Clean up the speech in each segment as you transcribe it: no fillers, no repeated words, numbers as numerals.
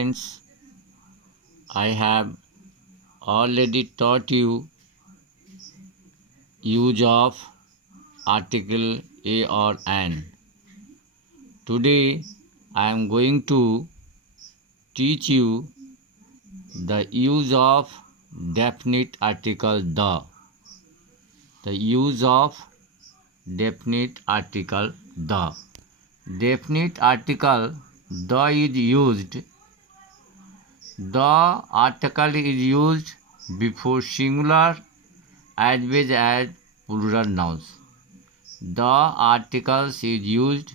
students, I have already taught you use of article a or an. Today I am going to teach you the use of definite article the. The use of definite article the. Definite article the is used. The article is used before singular as well as plural nouns. The articles is used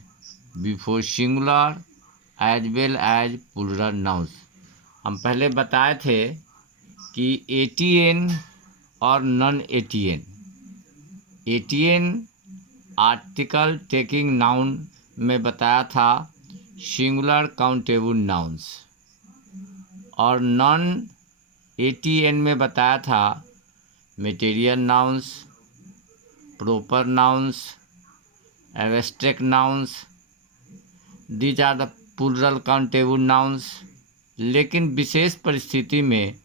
before singular as well as plural nouns. हम पहले बताए थे कि ATN और non ATN. ATN article taking noun में बताया था singular countable nouns, और नॉन एटीएन में बताया था material nouns, proper nouns, abstract nouns. These are the plural countable nouns. लेकिन विशेष परिस्थिति में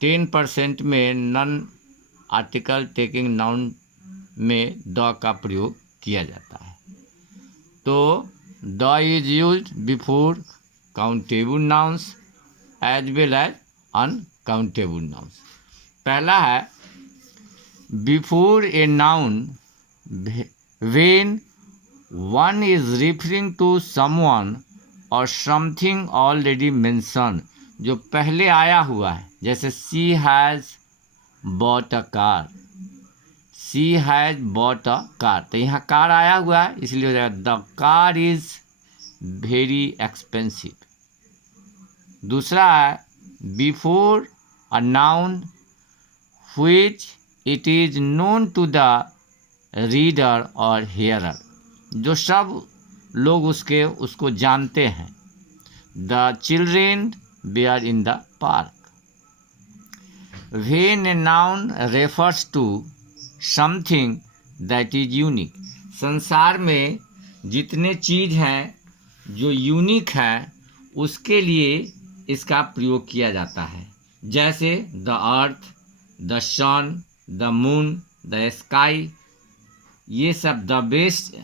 10% में नॉन आर्टिकल टेकिंग नाउन में द का प्रयोग किया जाता है. तो the is used before countable nouns as well as uncountable nouns. पहला है before a noun when one is referring to someone और समथिंग ऑलरेडी मेंशन, जो पहले आया हुआ है. जैसे she has bought a car. She has bought a car, तो यहाँ कार आया हुआ है इसलिए हो जाएगा the car is very expensive. दूसरा है before a noun which it is known to the reader और हेयरर, जो सब लोग उसको जानते हैं. The children were in the park. When a noun refers to something that is unique. संसार में जितने चीज़ हैं जो यूनिक हैं उसके लिए इसका प्रयोग किया जाता है. जैसे the earth, the sun, the moon, the sky, ये सब द बेस्ट,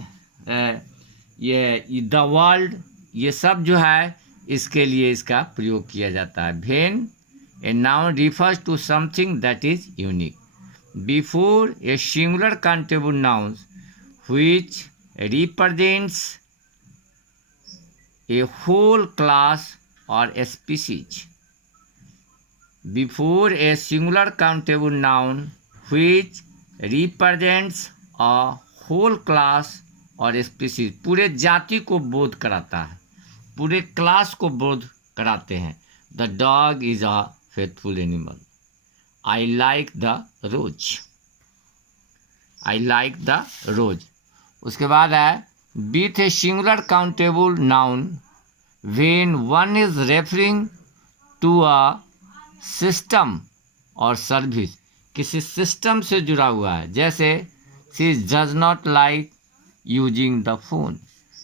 ये द वर्ल्ड, ये सब जो है इसके लिए इसका प्रयोग किया जाता है. When a noun refers to something that is unique before a singular countable noun which represents a whole class or species. Before a singular countable noun which represents a whole class or species, पूरे जाति को बोध कराता है, पूरे class को बोध कराते हैं. The dog is a faithful animal. I like the rose. I like the rose. उसके बाद है with a singular countable noun when one is referring to a system or service, किसी सिस्टम से जुड़ा हुआ है. जैसे she does not like using the phone.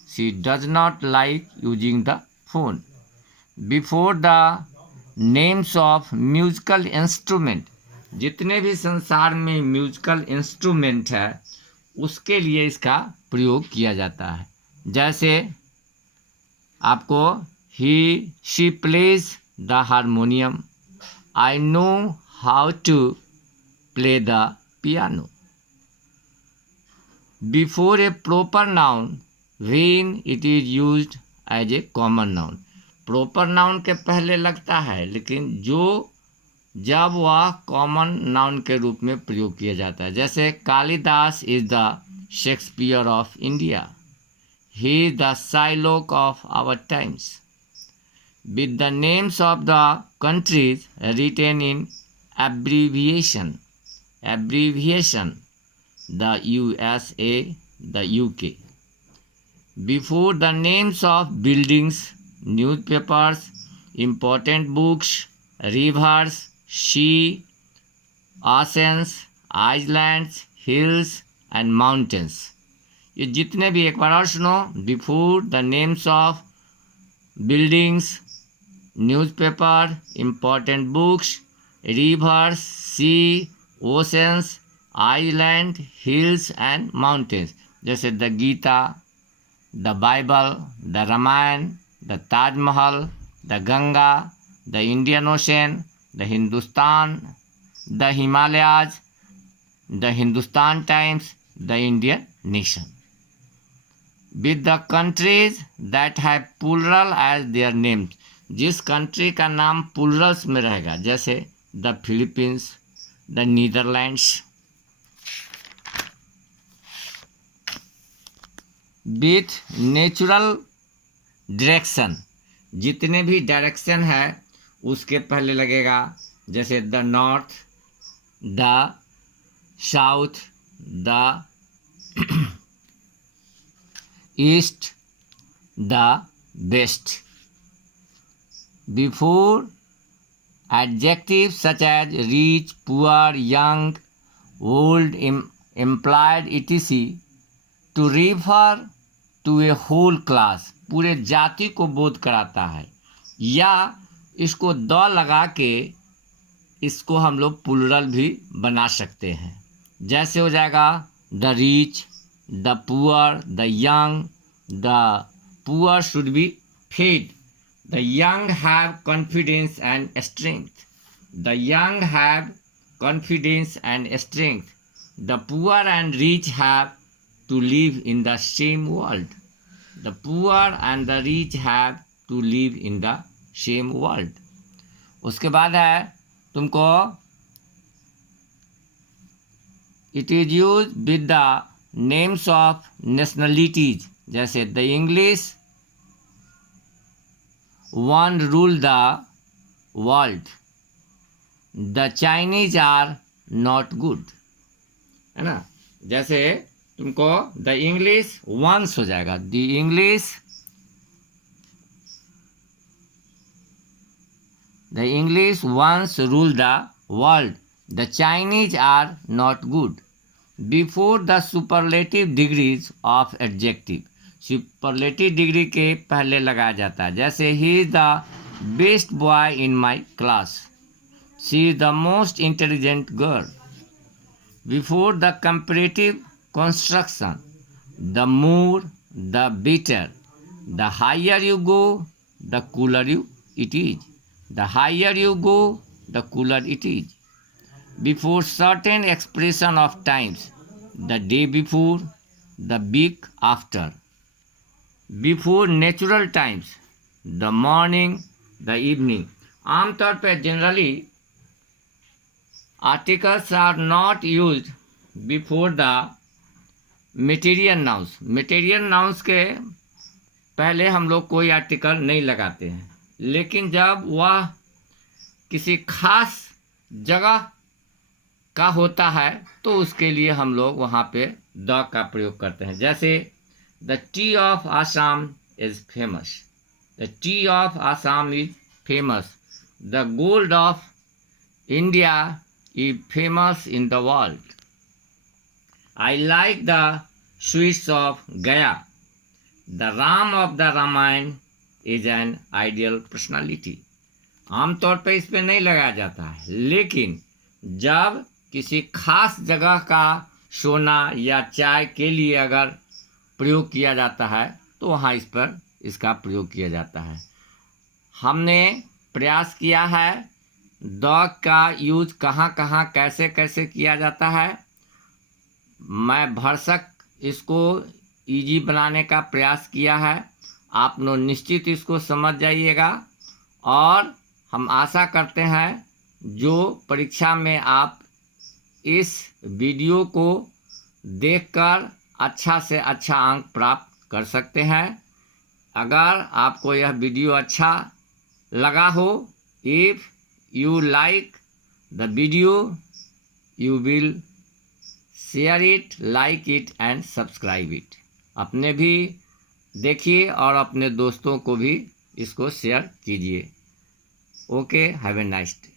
She does not like using the phone. Before the names of musical instrument, जितने भी संसार में म्यूजिकल इंस्ट्रूमेंट है उसके लिए इसका प्रयोग किया जाता है. जैसे आपको she plays the harmonium. I know how to play the piano. Before a proper noun when it is used as a common noun. Proper noun के पहले लगता है, लेकिन जब वह कॉमन नाउन के रूप में प्रयोग किया जाता है. जैसे Kalidas is the Shakespeare of India. He is the Shylock of our times. With the names of the countries written in abbreviation. The USA, the UK. Before the names of buildings, newspapers, important books, rivers, sea, oceans, islands, hills and mountains. ये जितने भी, एक बार और सुनो. Before the names of buildings, newspaper, important books, rivers, sea, oceans, island, hills and mountains. जैसे the Gita, the Bible, the Ramayan, the Taj Mahal, the Ganga, the Indian Ocean, the Hindustan, the Himalayas, the Hindustan Times, the Indian nation. With the countries that have plural as their names, जिस country का नाम plurals में रहेगा, जैसे the Philippines, the Netherlands. With natural direction, जितने भी direction है उसके पहले लगेगा, जैसे the north, the south, the east, the west. Before adjective such as rich, poor, young, old, employed etc to refer to a whole class, पूरे जाति को बोध कराता है. या इसको द लगा के इसको हम लोग प्लूरल भी बना सकते हैं. जैसे हो जाएगा the rich, the poor, the young. The poor should be fed. The young have confidence and strength. The young have confidence and strength. The poor and rich have to live in the same world. The poor and the rich have to live in the same world. उसके बाद है तुमको it is used with the names of nationalities, जैसे the English one rule the world, the Chinese are not good, है ना. जैसे तुमको the English once हो जाएगा, the English once rule the world, the Chinese are not good. Before the superlative degrees of adjective, superlative degree के पहले लगाया जाता है. जैसे he is the best boy in my class, she is the most intelligent girl. Before the comparative construction, the more the better, the higher you go the cooler you it is, the higher you go the cooler it is. Before certain expression of times, the day before, the week after. Before natural times, the morning, the evening. आमतौर पर generally articles are not used before the material nouns. material nouns के पहले हम लोग कोई article नहीं लगाते हैं, लेकिन जब वह किसी खास जगह का होता है तो उसके लिए हम लोग वहाँ पे द का प्रयोग करते हैं. जैसे the tea of Assam is famous, the tea of Assam is famous, the gold of India is famous in the world, I like the sweets of Gaya, the Ram of the Ramayana is an ideal personality. आमतौर पर इस पर नहीं लगाया जाता है, लेकिन जब किसी खास जगह का सोना या चाय के लिए अगर प्रयोग किया जाता है तो वहाँ इस पर इसका प्रयोग किया जाता है. हमने प्रयास किया है द का यूज कहाँ कहाँ कैसे कैसे किया जाता है. मैं भरसक इसको इजी बनाने का प्रयास किया है. आप लोग निश्चित इसको समझ जाइएगा और हम आशा करते हैं जो परीक्षा में आप इस वीडियो को देखकर अच्छा से अच्छा अंक प्राप्त कर सकते हैं. अगर आपको यह वीडियो अच्छा लगा हो, if you like the video you will share it, like it and subscribe it. अपने भी देखिए और अपने दोस्तों को भी इसको शेयर कीजिए. Okay, have a nice day.